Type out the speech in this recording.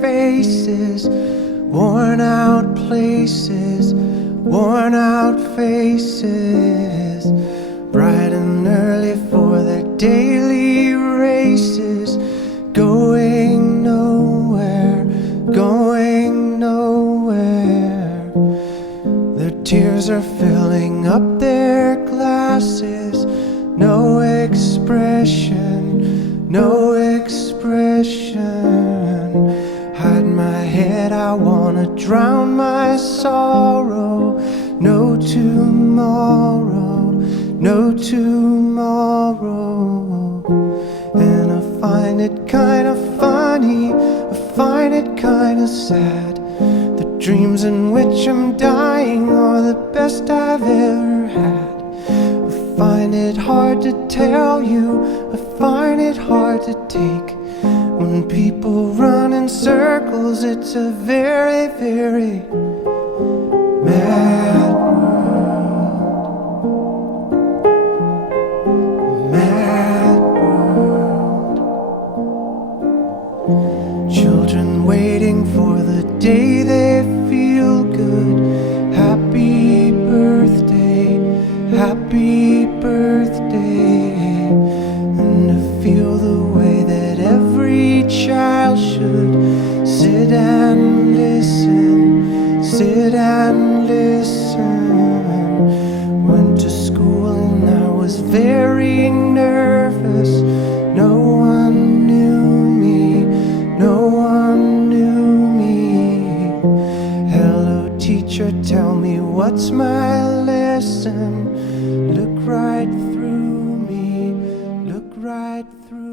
faces, worn out places, worn out faces, bright and early for their daily races, going nowhere, going nowhere. Their tears are filling up their glasses, no expression, no expression. Hide my head, I wanna drown my sorrow. No tomorrow, no tomorrow. And I find it kinda funny, I find it kinda sad. The dreams in which I'm dying are the best I've ever had. I find it hard to tell you, I find it hard to take. When people run in circles, it's a very, very mad world. Mad world. Children waiting for the day they feel good. Happy birthday, happy birthday. And to feel the way that every child should sit and listen, sit and listen. Went to school and I was very nervous. No one knew me, no one knew me. Hello teacher, tell me what's my lesson. Look right through me, look right through